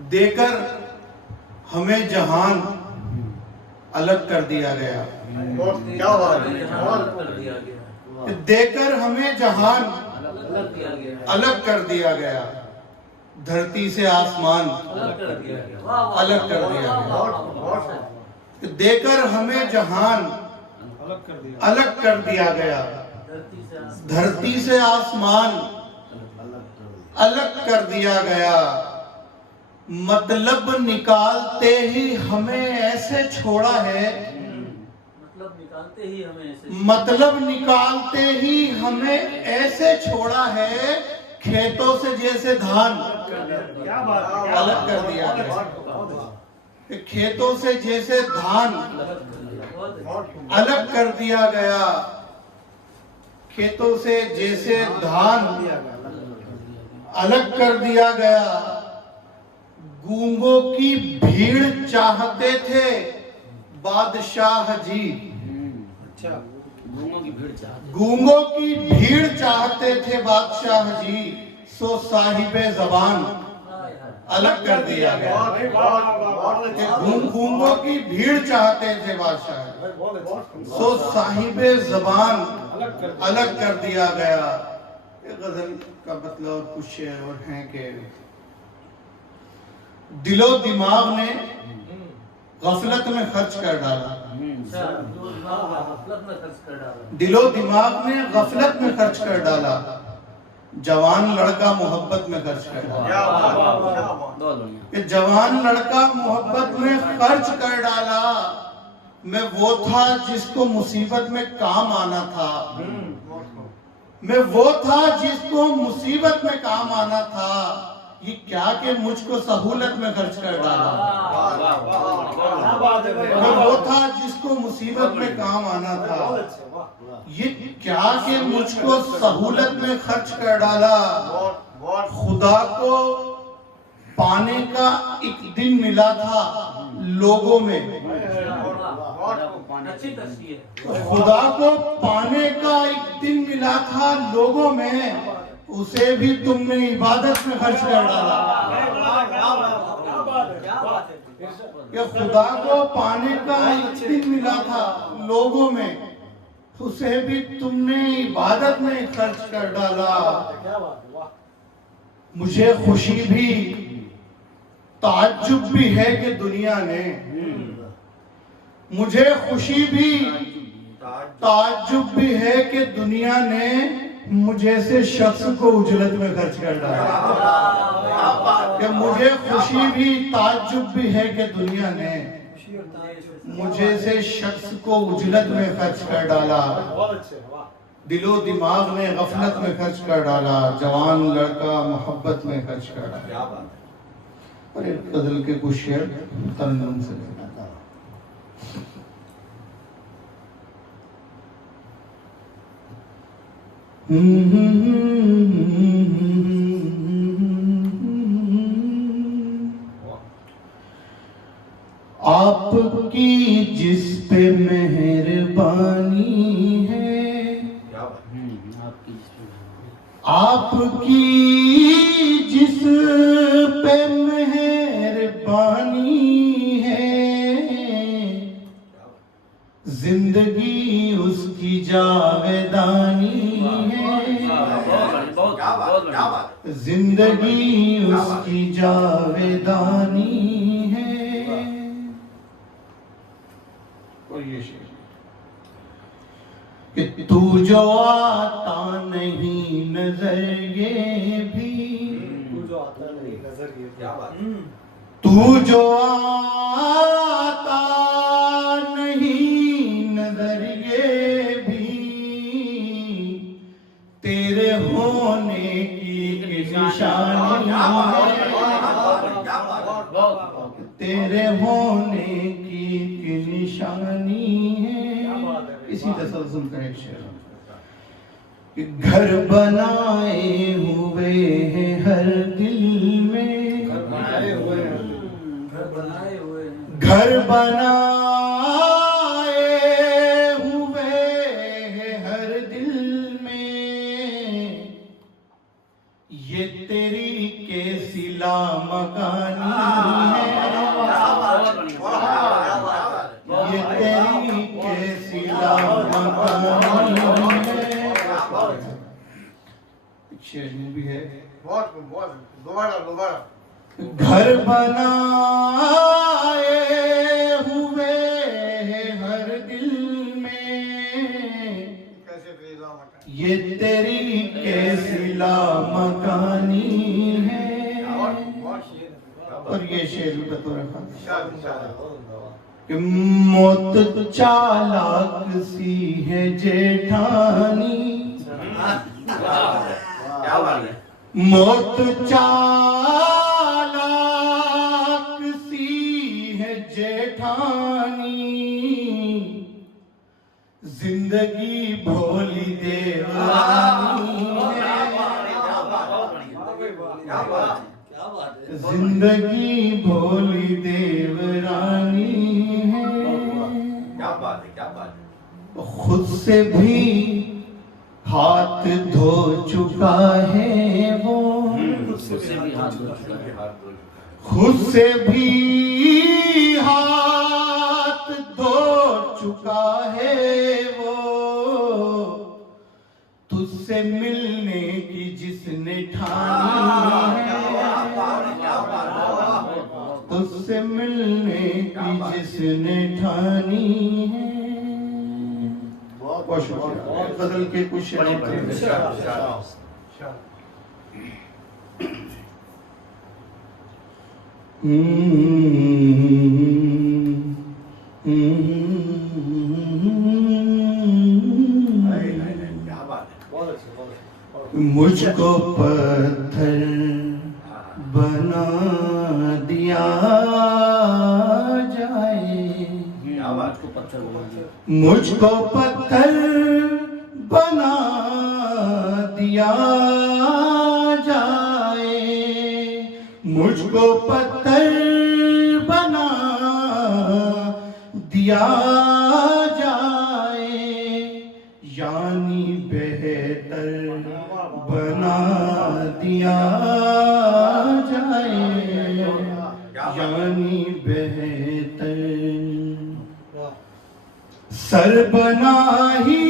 देकर हमें जहान अलग कर दिया गया। क्या बात है। देकर हमें जहान अलग कर दिया गया, धरती से आसमान अलग कर दिया गया। देकर हमें जहान अलग कर दिया गया, धरती से आसमान अलग कर दिया गया। मतलब निकालते ही हमें ऐसे छोड़ा है, मतलब निकालते ही हमें ऐसे छोड़ा है, खेतों से जैसे धान अलग कर दिया गया। खेतों से जैसे धान अलग कर दिया गया, खेतों से जैसे धान अलग कर दिया गया। गूंगों की भीड़ चाहते थे बादशाह जी। अच्छा, गूंगों की भीड़ चाहते थे बादशाह जी, सो साहिबे जबान अलग कर दिया गया। गूंगों की भीड़ चाहते थे बादशाह, सो साहिबे जबान अलग कर दिया गया। ये गजल का मतलब कुछ और है कि दिलो दिमाग ने गफलत में खर्च कर डाला, दिलो दिमाग ने गफलत में खर्च कर डाला, जवान लड़का मोहब्बत में खर्च कर डाला। ये जवान लड़का मोहब्बत में खर्च कर डाला। मैं वो था जिसको मुसीबत में काम आना था, मैं वो था जिसको मुसीबत में काम आना था। ये क्या कि मुझको सहूलत में खर्च कर डाला। मैं वो था जिसको मुसीबत में काम आना था, ये क्या कि मुझको सहूलत में खर्च कर डाला। खुदा को पाने का एक दिन मिला था लोगों में, खुदा को पाने का एक दिन मिला था लोगों में, उसे भी तुमने इबादत में खर्च कर डाला। ये खुदा को पाने का एक दिन मिला था लोगों में, उसे भी तुमने इबादत में खर्च कर डाला। मुझे खुशी भी ताज्जुब भी है कि दुनिया ने, मुझे खुशी भी ताज्जुब भी है कि दुनिया ने मुझे से शख्स को उजलत में खर्च कर डाला। कि मुझे खुशी भी ताज्जुब भी है कि दुनिया ने मुझे से शख्स को उजलत में खर्च कर डाला। दिलो दिमाग ने गफलत में खर्च कर डाला, जवान लड़का मोहब्बत में खर्च कर डाला। और एक गजल के कुछ शेर तरन्नुम से आपकी जिस पे मेहरबानी है, आपकी जिस पे मेहरबानी है, जिंदगी उसकी जावेदानी है, जिंदगी उसकी जावेदानी है। और ये शेर कि तू जो आता नहीं नजर ये भी, तू जो आता नहीं नजर ये, क्या बात, तू जो आता नहीं नजर ये भी, तेरे होने की निशानी है, तेरे होने की निशानी है। इसी तसल्सल का एक शेर कि घर बनाए हुए हैं हर दिल में, घर बनाए हुए हैं हर दिल में, ये तेरी के सिला मकानी शेर यूं भी है। बहुत दोबारा घर बनाए हुए हर दिल में कैसे प्रेजा मका ये तेरी कैसी लामकानी है। बहुत शेर और ये शेर भी बतौर खास इंशाल्लाह कि मौत चालाक सी है जेठानी, क्या बात है मौत चालाक सी है जेठानी, जिंदगी भोली देवानी है, जिंदगी भोली देवरानी है। क्या बात है खुद से भी हाथ धो चुका है वो, खुद से भी हाथ धो चुका है वो, तुझसे मिलने की जिसने ठानी है, तुझसे मिलने की जिसने ठानी है। बहुत शुक्रिया। गजल के कुछ शेर मुझको पत्थर बना दिया जाए, मुझको पत्थर बना दिया जाए, मुझको पत्थर बना दिया जाए, यानी बेहतर बना दिया जाए, यानी बेहतर सर बना ही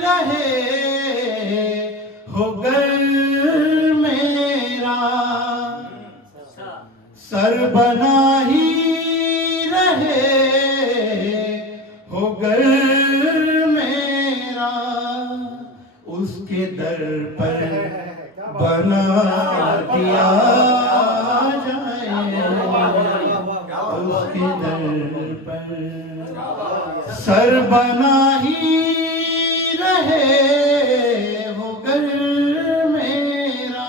रहे हो घर मेरा, सर बना ही रहे हो घर मेरा, उसके दर पर बना दिया जाए, उसके दर पर सर बना ही रहे हो घर मेरा,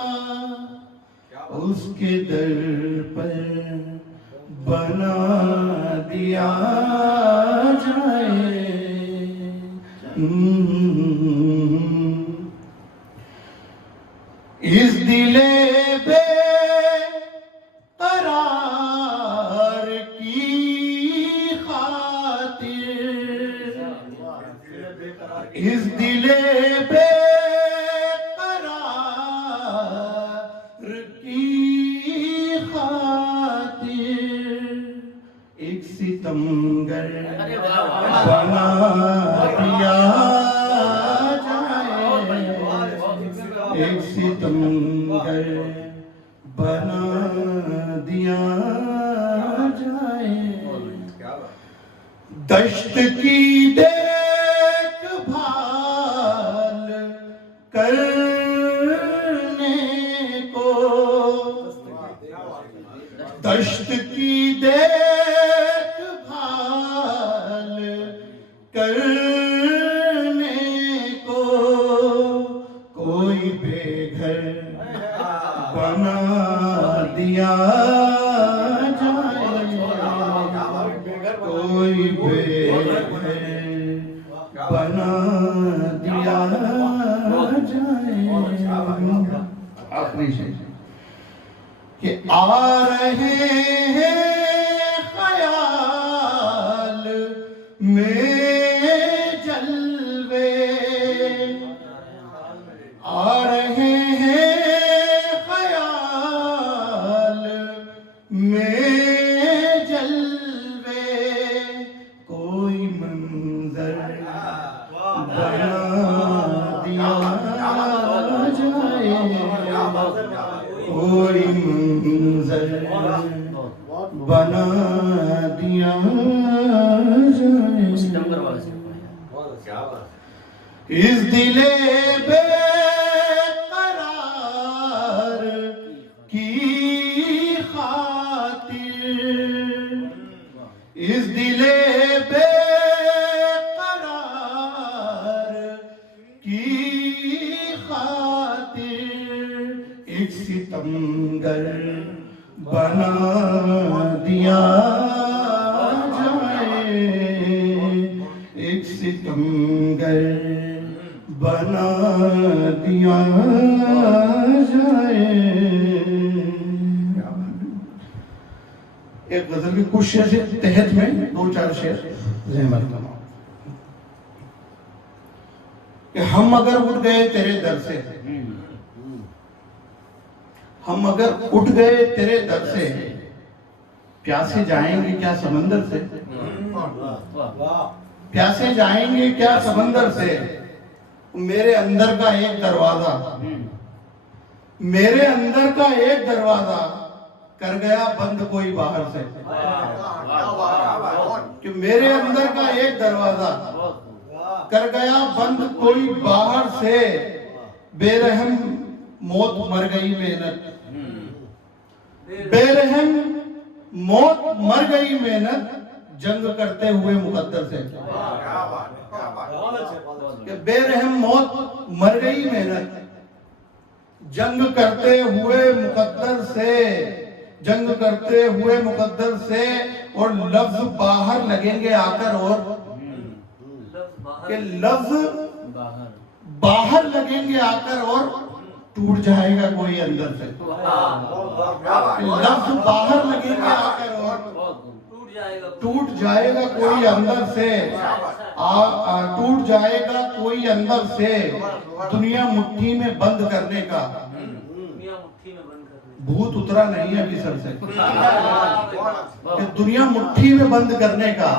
उसके दर पर बना दिया जाए। इस दिले बेकरार की खातिर, इस दिले बेकरार की खातिर एक सितमगर बना दिया जाए, एक सितमगर बना दिया जाए। दश्त की देखभाल करने को, दश्त की देखभाल करने को कोई बेघर बना दिया जाए, कोई बेघर बना दिया जाए। आखिरी शेर कि आ रहे हैं ख्याल में जलवे, आ रहे हैं ख्याल में जलवे, कोई मंजर बना दिया जाए क्या बात इस दिले बेकरार की खातिर इस दिले बेकरार की खातिर एक सितमगर बना दिया जाए एक सितमगर बना दिया जाए। एक गजल के कुछ शेर से तहत में दो चार शेर कि हम अगर उठ गए तेरे दर से हम अगर उठ गए तेरे दर से प्यासे जाएंगे क्या समंदर से प्यासे जाएंगे क्या समंदर से मेरे अंदर का एक दरवाजा मेरे अंदर का एक दरवाजा कर गया बंद कोई बाहर से कि मेरे अंदर का एक दरवाजा कर गया बंद कोई बाहर से बेरहम मौत मर गई मेहनत बेरहम मौत मर गई मेहनत जंग करते हुए मुकद्दर से कि बेरहम मौत मर गई मेहनत जंग करते हुए मुकद्दर से जंग करते हुए मुकद्दर से और लफ्ज बाहर लगेंगे आकर और कि लफ्ज बाहर लगेंगे आकर और टूट जाएगा कोई अंदर से लफ्ज बाहर लगेंगे आकर और टूट जाएगा कोई अंदर से टूट जाएगा कोई अंदर से दुनिया मुट्ठी में बंद करने का भूत उतरा नहीं अभी सर से कि दुनिया मुट्ठी में बंद करने का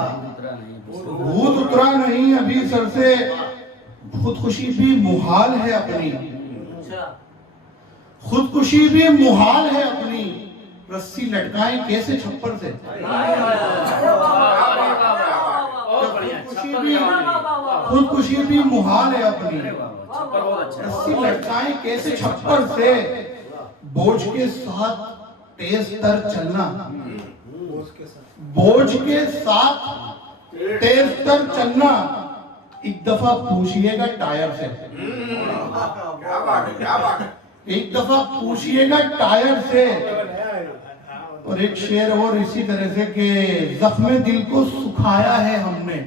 भूत उतरा नहीं अभी सर से खुदकुशी भी मुहाल है अपनी खुदकुशी भी मुहाल है अपनी रस्सी लटकाएं कैसे छप्पर से खुदकुशी भी मुहाल है अपनी रस्सी लटकाएं कैसे छप्पर से बोझ के साथ तेज तर चलना बोझ के साथ तेज तर चलना एक दफा पूछिएगा टायर से एक दफा पूछिएगा टायर से। और एक शेर और इसी तरह से कि जख्मे दिल को सुखाया है हमने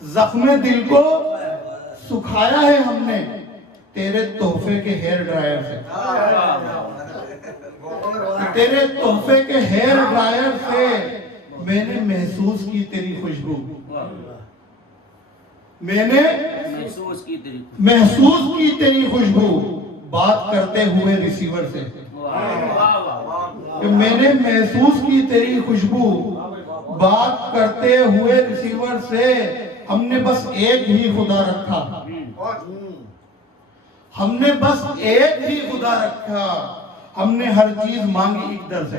जख्मे दिल को सुखाया है हमने तेरे तोहफे के हेयर ड्रायर से तेरे तोहफे के हेयर ड्रायर से मैंने महसूस की तेरी खुशबू मैंने महसूस की तेरी खुशबू बात करते हुए रिसीवर से मैंने महसूस की तेरी खुशबू बात करते हुए रिसीवर से हमने बस एक ही खुदा रखा हमने बस एक ही खुदा रखा हमने हर चीज मांगी एक दर से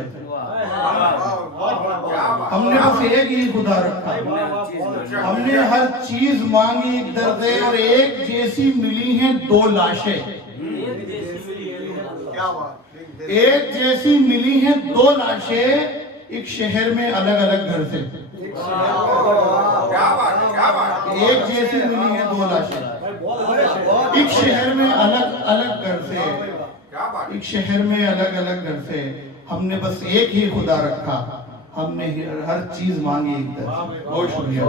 हमने बस एक ही खुदा रखा हमने हर चीज मांगी एक दर से और एक जैसी मिली हैं दो लाशें एक जैसी मिली हैं दो लाशें एक शहर में अलग अलग घर से एक जैसी मिली हैं दो लाशें एक शहर में अलग अलग घर से एक शहर में अलग अलग घर से हमने बस एक ही खुदा रखा हमने हर चीज मांगी एक दर। बहुत शुक्रिया।